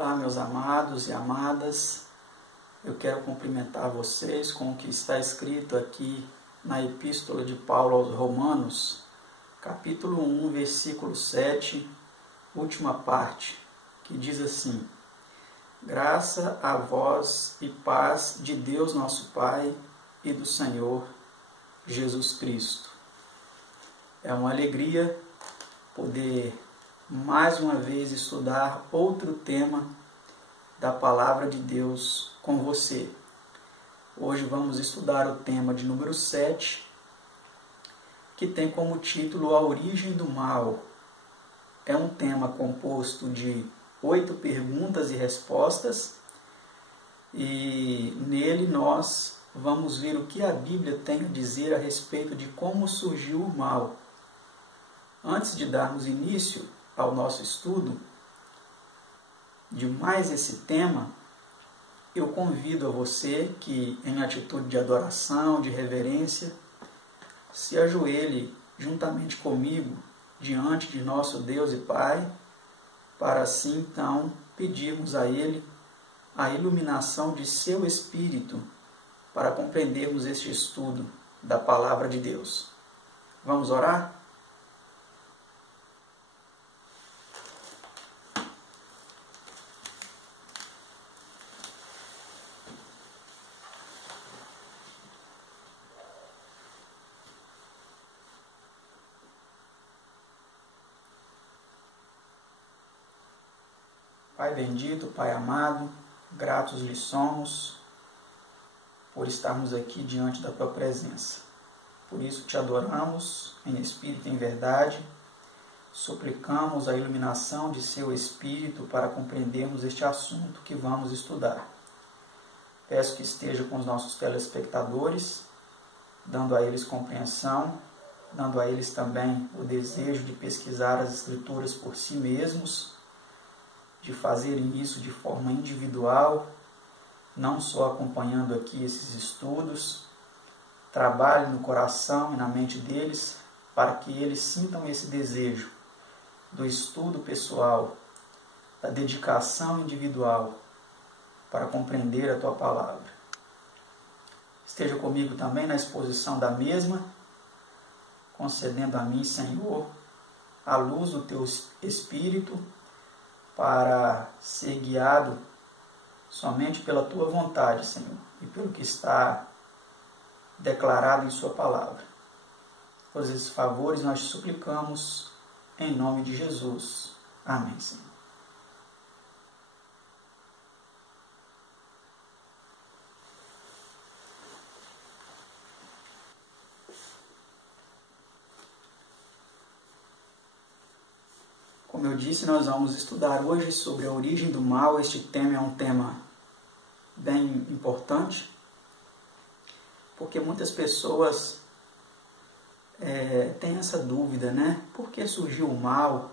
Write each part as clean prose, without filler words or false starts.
Olá, meus amados e amadas, eu quero cumprimentar vocês com o que está escrito aqui na Epístola de Paulo aos Romanos, capítulo 1, versículo 7, última parte, que diz assim: Graça a vós e paz de Deus nosso Pai e do Senhor Jesus Cristo. É uma alegria poder mais uma vez estudar outro tema da Palavra de Deus com você. Hoje vamos estudar o tema de número 7, que tem como título A Origem do Mal. É um tema composto de 8 perguntas e respostas, e nele nós vamos ver o que a Bíblia tem a dizer a respeito de como surgiu o mal. Antes de darmos início ao nosso estudo de mais esse tema, eu convido a você que, em atitude de adoração, de reverência, se ajoelhe juntamente comigo diante de nosso Deus e Pai, para assim então pedirmos a Ele a iluminação de seu Espírito para compreendermos este estudo da Palavra de Deus. Vamos orar? Pai bendito, Pai amado, gratos lhe somos por estarmos aqui diante da Tua presença. Por isso te adoramos em espírito e em verdade, suplicamos a iluminação de seu Espírito para compreendermos este assunto que vamos estudar. Peço que esteja com os nossos telespectadores, dando a eles compreensão, dando a eles também o desejo de pesquisar as Escrituras por si mesmos, de fazerem isso de forma individual, não só acompanhando aqui esses estudos. Trabalhe no coração e na mente deles para que eles sintam esse desejo do estudo pessoal, da dedicação individual para compreender a Tua Palavra. Esteja comigo também na exposição da mesma, concedendo a mim, Senhor, a luz do Teu Espírito, para ser guiado somente pela Tua vontade, Senhor, e pelo que está declarado em Sua Palavra. Por esses favores nós te suplicamos, em nome de Jesus. Amém, Senhor. Como eu disse, nós vamos estudar hoje sobre a origem do mal. Este tema é um tema bem importante, porque muitas pessoas têm essa dúvida, né? Por que surgiu o mal?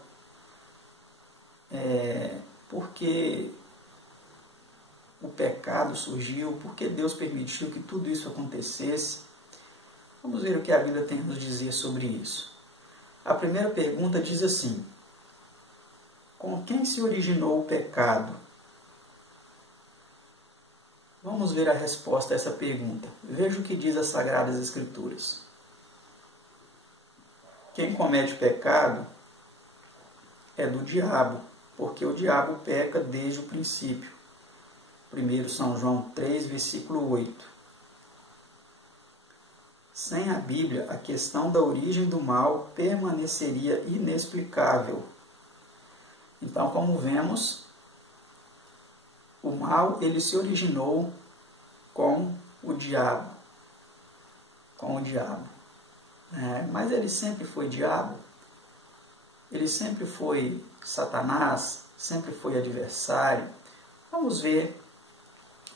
Por que o pecado surgiu? Por que Deus permitiu que tudo isso acontecesse? Vamos ver o que a Bíblia tem a nos dizer sobre isso. A primeira pergunta diz assim: com quem se originou o pecado? Vamos ver a resposta a essa pergunta. Veja o que diz as Sagradas Escrituras. Quem comete pecado é do diabo, porque o diabo peca desde o princípio. 1 São João 3, versículo 8. Sem a Bíblia, a questão da origem do mal permaneceria inexplicável. Então, como vemos, o mal ele se originou com o diabo. Mas ele sempre foi diabo? Ele sempre foi Satanás? Sempre foi adversário? Vamos ver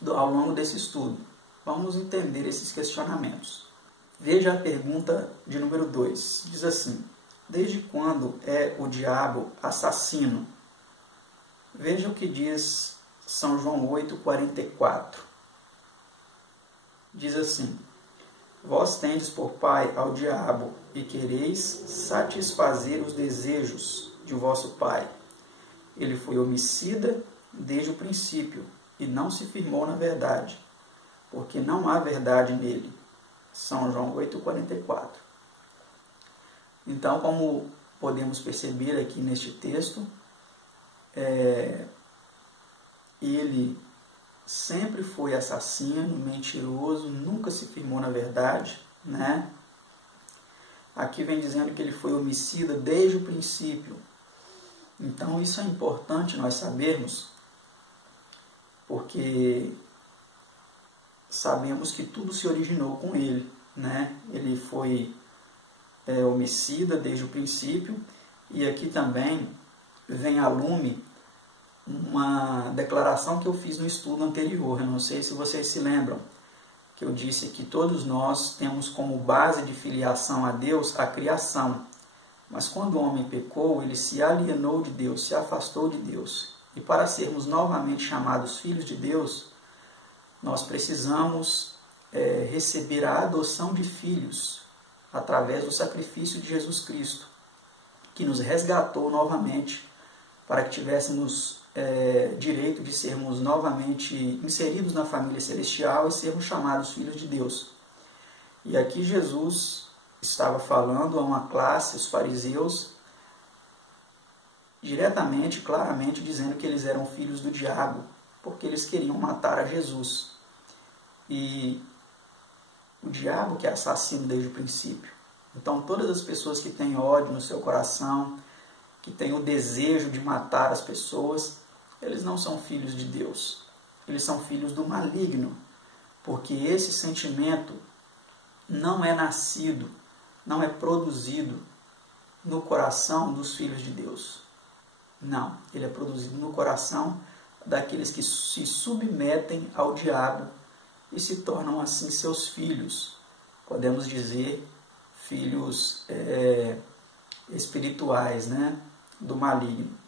ao longo desse estudo. Vamos entender esses questionamentos. Veja a pergunta de número 2. Diz assim: desde quando é o diabo assassino? Veja o que diz São João 8,44. Diz assim: vós tendes por pai ao diabo, e quereis satisfazer os desejos de vosso pai. Ele foi homicida desde o princípio e não se firmou na verdade, porque não há verdade nele. São João 8,44. Então, como podemos perceber aqui neste texto, ele sempre foi assassino, mentiroso, nunca se firmou na verdade, né? Aqui vem dizendo que ele foi homicida desde o princípio. Então isso é importante nós sabermos, porque sabemos que tudo se originou com ele, né? Ele foi homicida desde o princípio, e aqui também vem a lume uma declaração que eu fiz no estudo anterior. Eu não sei se vocês se lembram, que eu disse que todos nós temos como base de filiação a Deus a criação. Mas quando o homem pecou, ele se alienou de Deus, se afastou de Deus. E para sermos novamente chamados filhos de Deus, nós precisamos receber a adoção de filhos através do sacrifício de Jesus Cristo, que nos resgatou novamente para que tivéssemos direito de sermos novamente inseridos na família celestial e sermos chamados filhos de Deus. E aqui Jesus estava falando a uma classe, os fariseus, diretamente, claramente, dizendo que eles eram filhos do diabo, porque eles queriam matar a Jesus. E o diabo que é assassino desde o princípio. Então todas as pessoas que têm ódio no seu coração, que têm o desejo de matar as pessoas, eles não são filhos de Deus. Eles são filhos do maligno, porque esse sentimento não é nascido, não é produzido no coração dos filhos de Deus. Não, ele é produzido no coração daqueles que se submetem ao diabo e se tornam assim seus filhos. Podemos dizer filhos espirituais, né, do maligno.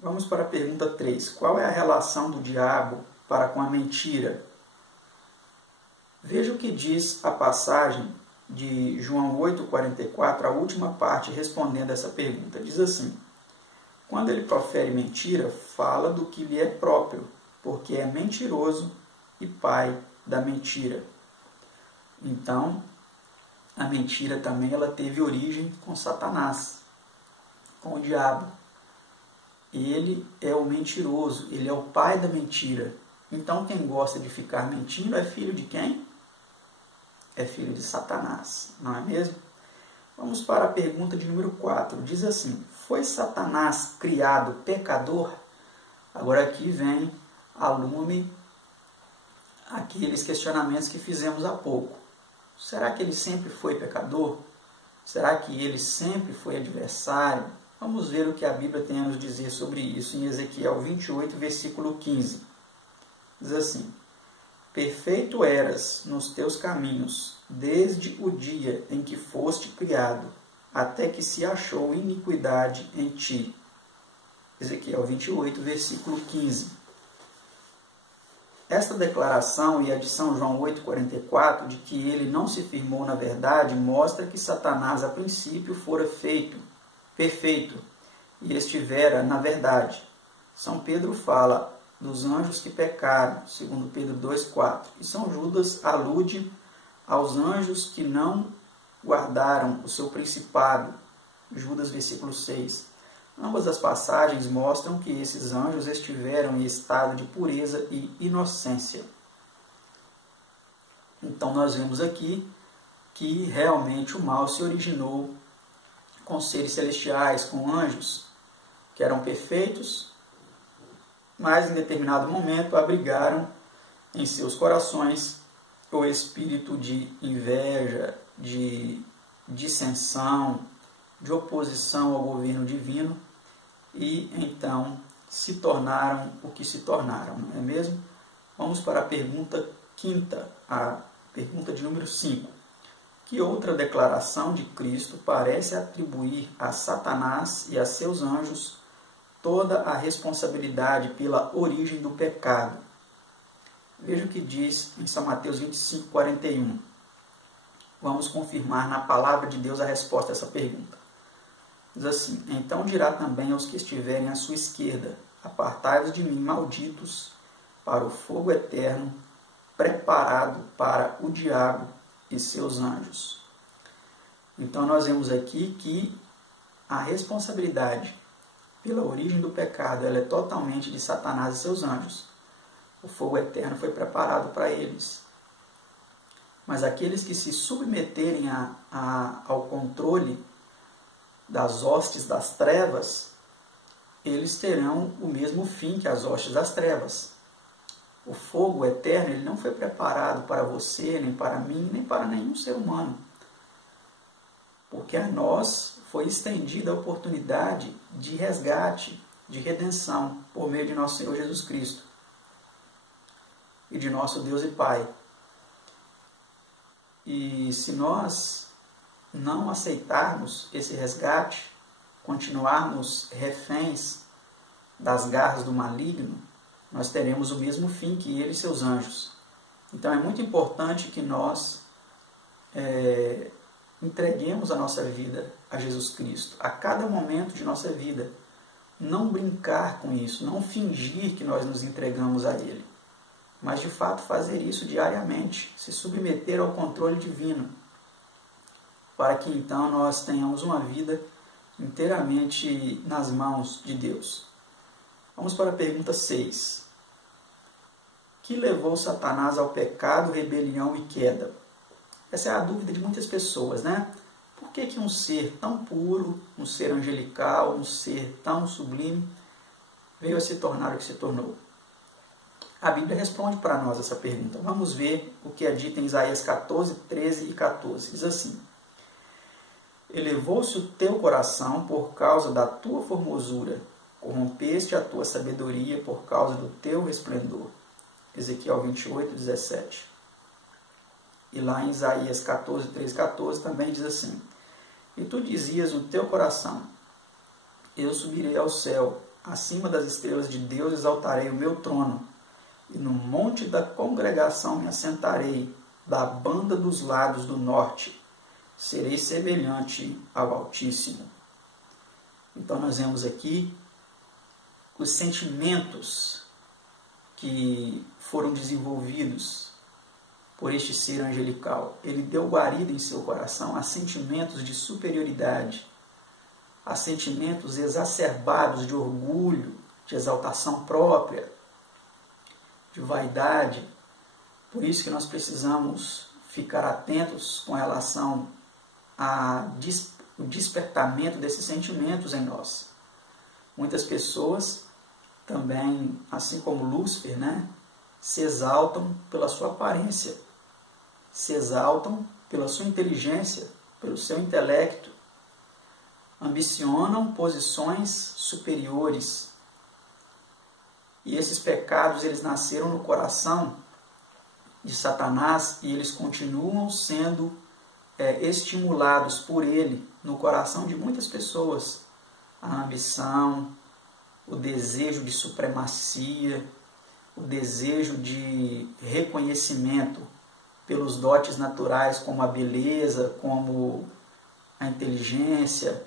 Vamos para a pergunta 3. Qual é a relação do diabo para com a mentira? Veja o que diz a passagem de João 8,44, a última parte respondendo essa pergunta. Diz assim: quando ele profere mentira, fala do que lhe é próprio, porque é mentiroso e pai da mentira. Então, a mentira também ela teve origem com Satanás, com o diabo. Ele é o mentiroso, ele é o pai da mentira. Então, quem gosta de ficar mentindo é filho de quem? É filho de Satanás, não é mesmo? Vamos para a pergunta de número 4. Diz assim: foi Satanás criado pecador? Agora aqui vem a lume aqueles questionamentos que fizemos há pouco. Será que ele sempre foi pecador? Será que ele sempre foi adversário? Vamos ver o que a Bíblia tem a nos dizer sobre isso em Ezequiel 28, versículo 15. Diz assim: perfeito eras nos teus caminhos, desde o dia em que foste criado, até que se achou iniquidade em ti. Ezequiel 28, versículo 15. Esta declaração e a de São João 8,44, de que ele não se firmou na verdade, mostra que Satanás a princípio fora perfeito e estivera na verdade. São Pedro fala dos anjos que pecaram, segundo Pedro 2,4. E São Judas alude aos anjos que não guardaram o seu principado, Judas versículo 6. Ambas as passagens mostram que esses anjos estiveram em estado de pureza e inocência. Então nós vemos aqui que realmente o mal se originou com seres celestiais, com anjos, que eram perfeitos, mas em determinado momento abrigaram em seus corações o espírito de inveja, de dissensão, de oposição ao governo divino, e então se tornaram o que se tornaram, não é mesmo? Vamos para a pergunta 5ª, a pergunta de número 5. Que outra declaração de Cristo parece atribuir a Satanás e a seus anjos toda a responsabilidade pela origem do pecado? Veja o que diz em São Mateus 25, 41. Vamos confirmar na palavra de Deus a resposta a essa pergunta. Diz assim: então dirá também aos que estiverem à sua esquerda, apartai-vos de mim, malditos, para o fogo eterno, preparado para o diabo e seus anjos. Então nós vemos aqui que a responsabilidade pela origem do pecado ela é totalmente de Satanás e seus anjos. O fogo eterno foi preparado para eles. Mas aqueles que se submeterem ao controle das hostes das trevas, eles terão o mesmo fim que as hostes das trevas. O fogo eterno ele não foi preparado para você, nem para mim, nem para nenhum ser humano. Porque a nós foi estendida a oportunidade de resgate, de redenção, por meio de nosso Senhor Jesus Cristo e de nosso Deus e Pai. E se nós não aceitarmos esse resgate, continuarmos reféns das garras do maligno, nós teremos o mesmo fim que ele e seus anjos. Então é muito importante que nós entreguemos a nossa vida a Jesus Cristo, a cada momento de nossa vida. Não brincar com isso, não fingir que nós nos entregamos a Ele, mas de fato fazer isso diariamente, se submeter ao controle divino, para que então nós tenhamos uma vida inteiramente nas mãos de Deus. Vamos para a pergunta 6. Que levou Satanás ao pecado, rebelião e queda? Essa é a dúvida de muitas pessoas, né? Por que um ser tão puro, um ser angelical, um ser tão sublime, veio a se tornar o que se tornou? A Bíblia responde para nós essa pergunta. Vamos ver o que é dito em Isaías 14, 13 e 14. Diz assim: elevou-se o teu coração por causa da tua formosura, corrompeste a tua sabedoria por causa do teu resplendor. Ezequiel 28, 17. E lá em Isaías 14, 13, 14 também diz assim: e tu dizias no teu coração, eu subirei ao céu, acima das estrelas de Deus exaltarei o meu trono, e no monte da congregação me assentarei, da banda dos lados do norte, serei semelhante ao Altíssimo. Então nós vemos aqui os sentimentos que foram desenvolvidos por este ser angelical. Ele deu guarida em seu coração a sentimentos de superioridade, a sentimentos exacerbados de orgulho, de exaltação própria, de vaidade. Por isso que nós precisamos ficar atentos com relação ao despertamento desses sentimentos em nós. Muitas pessoas também, assim como Lúcifer, se exaltam pela sua aparência, se exaltam pela sua inteligência, pelo seu intelecto, ambicionam posições superiores. E esses pecados, eles nasceram no coração de Satanás e eles continuam sendo estimulados por ele no coração de muitas pessoas. A ambição, o desejo de supremacia, o desejo de reconhecimento pelos dotes naturais, como a beleza, como a inteligência.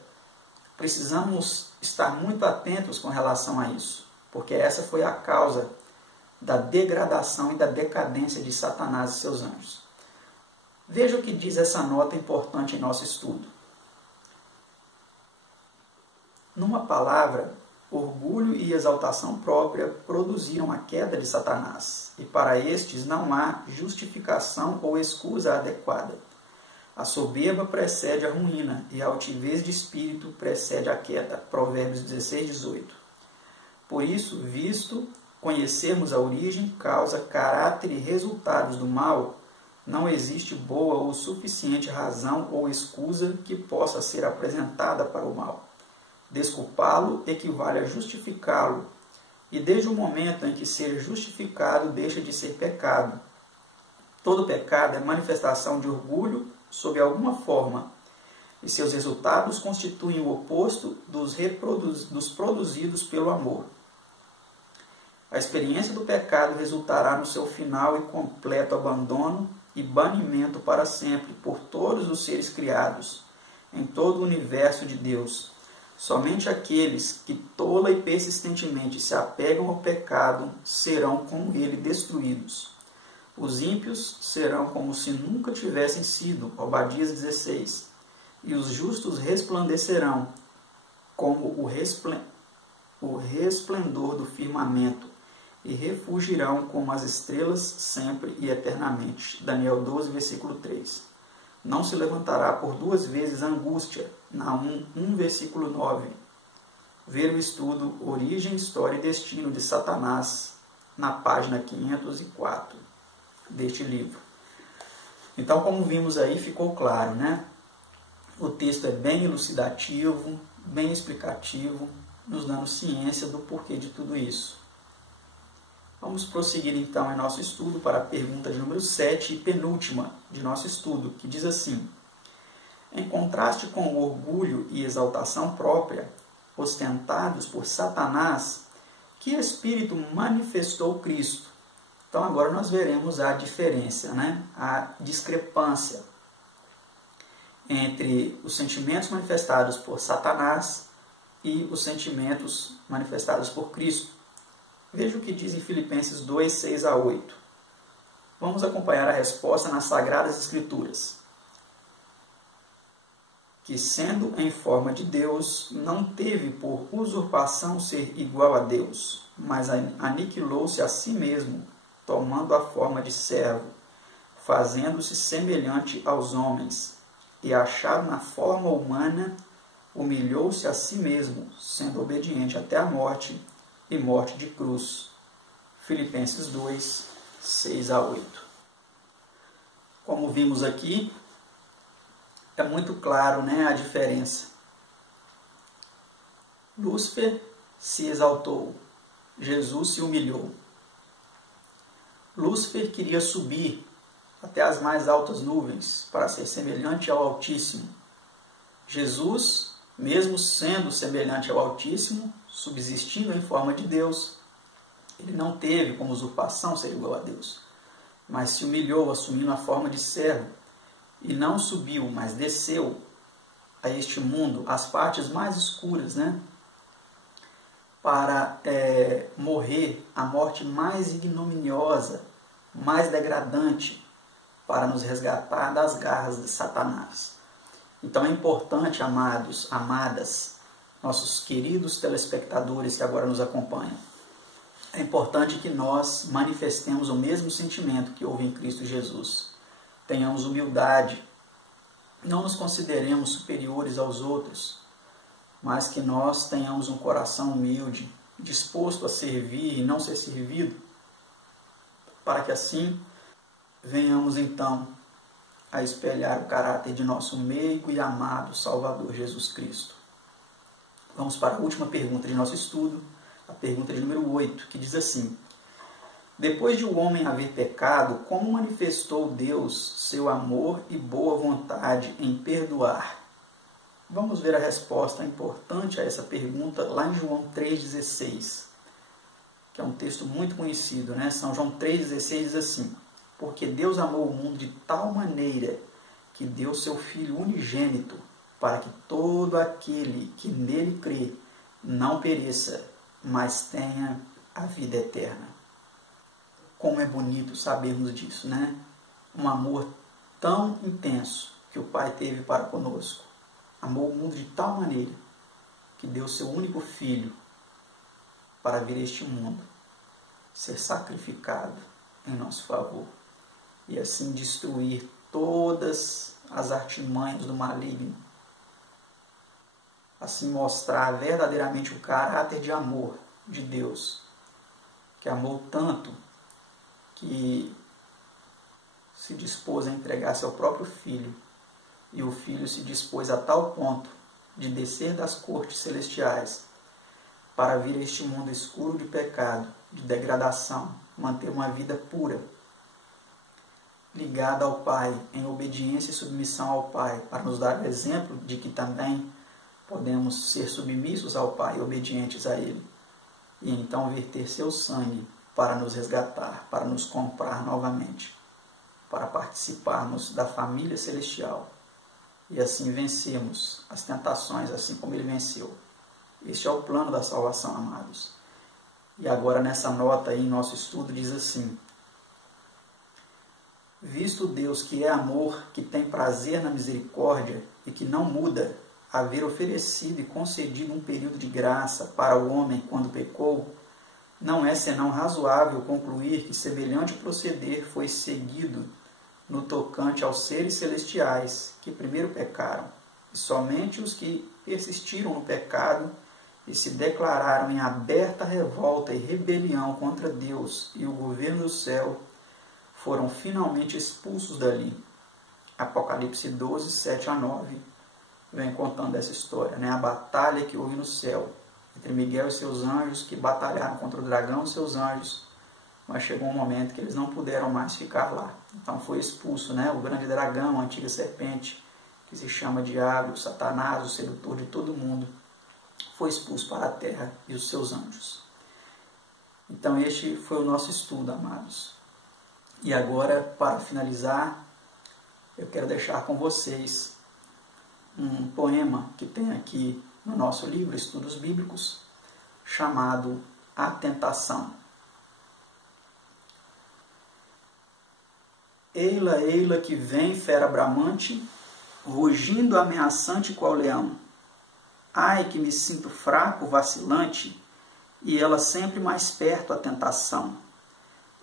Precisamos estar muito atentos com relação a isso, porque essa foi a causa da degradação e da decadência de Satanás e seus anjos. Veja o que diz essa nota importante em nosso estudo. Numa palavra, orgulho e exaltação própria produziram a queda de Satanás, e para estes não há justificação ou escusa adequada. A soberba precede a ruína, e a altivez de espírito precede a queda. Provérbios 16, 18. Por isso, visto conhecermos a origem, causa, caráter e resultados do mal, não existe boa ou suficiente razão ou escusa que possa ser apresentada para o mal. Desculpá-lo equivale a justificá-lo, e desde o momento em que ser justificado deixa de ser pecado. Todo pecado é manifestação de orgulho sob alguma forma, e seus resultados constituem o oposto dos produzidos pelo amor. A experiência do pecado resultará no seu final e completo abandono e banimento para sempre por todos os seres criados, em todo o universo de Deus. Somente aqueles que tola e persistentemente se apegam ao pecado serão com ele destruídos. Os ímpios serão como se nunca tivessem sido, Obadias 16, e os justos resplandecerão como o resplendor do firmamento, e refugirão como as estrelas sempre e eternamente. Daniel 12, versículo 3. Não se levantará por 2 vezes a angústia. Naum 1, versículo 9. Ver o estudo Origem, História e Destino de Satanás, na página 504 deste livro. Então, como vimos aí, ficou claro, né? O texto é bem elucidativo, bem explicativo, nos dando ciência do porquê de tudo isso. Vamos prosseguir então em nosso estudo para a pergunta de número 7 e penúltima de nosso estudo, que diz assim: em contraste com o orgulho e exaltação própria, ostentados por Satanás, que espírito manifestou Cristo? Então agora nós veremos a diferença, né? A discrepância entre os sentimentos manifestados por Satanás e os sentimentos manifestados por Cristo. Veja o que diz em Filipenses 2, 6 a 8. Vamos acompanhar a resposta nas Sagradas Escrituras. Que, sendo em forma de Deus, não teve por usurpação ser igual a Deus, mas aniquilou-se a si mesmo, tomando a forma de servo, fazendo-se semelhante aos homens, e achado na forma humana, humilhou-se a si mesmo, sendo obediente até a morte, e morte de cruz. Filipenses 2, 6 a 8. Como vimos aqui, é muito claro, né, a diferença. Lúcifer se exaltou, Jesus se humilhou. Lúcifer queria subir até as mais altas nuvens para ser semelhante ao Altíssimo. Jesus, mesmo sendo semelhante ao Altíssimo, subsistindo em forma de Deus, ele não teve como usurpação ser igual a Deus, mas se humilhou, assumindo a forma de servo, e não subiu, mas desceu a este mundo, as partes mais escuras, né? Para morrer a morte mais ignominiosa, mais degradante, para nos resgatar das garras de Satanás. Então é importante, amados, amadas, nossos queridos telespectadores que agora nos acompanham, é importante que nós manifestemos o mesmo sentimento que houve em Cristo Jesus. Tenhamos humildade, não nos consideremos superiores aos outros, mas que nós tenhamos um coração humilde, disposto a servir e não ser servido, para que assim venhamos então a espelhar o caráter de nosso meigo e amado Salvador Jesus Cristo. Vamos para a última pergunta de nosso estudo, a pergunta de número 8, que diz assim: depois de o homem haver pecado, como manifestou Deus seu amor e boa vontade em perdoar? Vamos ver a resposta importante a essa pergunta lá em João 3,16, que é um texto muito conhecido, né? São João 3,16 diz assim: porque Deus amou o mundo de tal maneira que deu seu Filho unigênito, para que todo aquele que nele crê não pereça, mas tenha a vida eterna. Como é bonito sabermos disso, né? Um amor tão intenso que o Pai teve para conosco. Amou o mundo de tal maneira que deu seu único Filho para vir a este mundo, ser sacrificado em nosso favor e assim destruir todas as artimanhas do maligno. Assim mostrar verdadeiramente o caráter de amor de Deus, que amou tanto que se dispôs a entregar seu próprio Filho, e o Filho se dispôs a tal ponto de descer das cortes celestiais para vir a este mundo escuro de pecado, de degradação, manter uma vida pura, ligada ao Pai, em obediência e submissão ao Pai, para nos dar o exemplo de que também podemos ser submissos ao Pai e obedientes a Ele, e então verter seu sangue para nos resgatar, para nos comprar novamente, para participarmos da família celestial e assim vencermos as tentações, assim como Ele venceu. Este é o plano da salvação, amados. E agora nessa nota aí, em nosso estudo, diz assim: visto Deus que é amor, que tem prazer na misericórdia e que não muda, haver oferecido e concedido um período de graça para o homem quando pecou, não é senão razoável concluir que semelhante proceder foi seguido no tocante aos seres celestiais que primeiro pecaram, e somente os que persistiram no pecado e se declararam em aberta revolta e rebelião contra Deus e o governo do céu foram finalmente expulsos dali. Apocalipse 12, 7 a 9, vem contando essa história, né? A batalha que houve no céu, entre Miguel e seus anjos, que batalharam contra o dragão e seus anjos, mas chegou um momento que eles não puderam mais ficar lá. Então foi expulso, né? O grande dragão, a antiga serpente, que se chama Diabo, Satanás, o sedutor de todo mundo, foi expulso para a terra e os seus anjos. Então este foi o nosso estudo, amados. E agora, para finalizar, eu quero deixar com vocês um poema que tem aqui no nosso livro Estudos Bíblicos, chamado A Tentação. Eila, eila que vem fera bramante, rugindo ameaçante qual leão. Ai que me sinto fraco, vacilante, e ela sempre mais perto a tentação.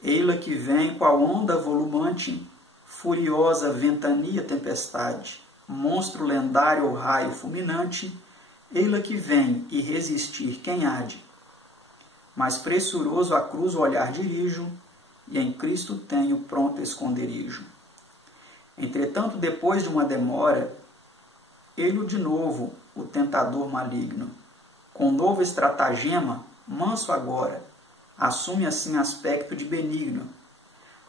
Eila que vem qual onda volumante, furiosa ventania tempestade, monstro lendário ou raio fulminante, eila que vem e resistir quem há-de. Mas pressuroso a cruz o olhar dirijo, e em Cristo tenho pronto esconderijo. Entretanto, depois de uma demora, ele de novo, o tentador maligno, com novo estratagema, manso agora, assume assim aspecto de benigno.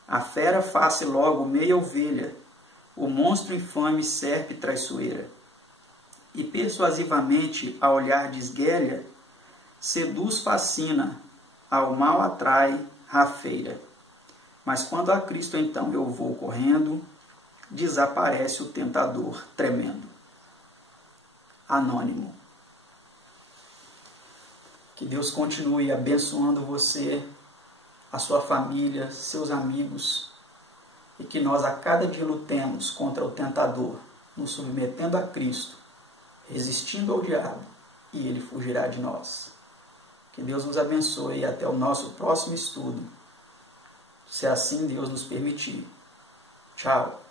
A fera faz-se logo meia ovelha, o monstro infame serpe traiçoeira, e persuasivamente, a olhar de esguelha, seduz, fascina, ao mal atrai, rafeira. Mas quando a Cristo então eu vou correndo, desaparece o tentador tremendo. Anônimo. Que Deus continue abençoando você, a sua família, seus amigos, e que nós a cada dia lutemos contra o tentador, nos submetendo a Cristo, resistindo ao diabo, e ele fugirá de nós. Que Deus nos abençoe e até o nosso próximo estudo, se assim Deus nos permitir. Tchau.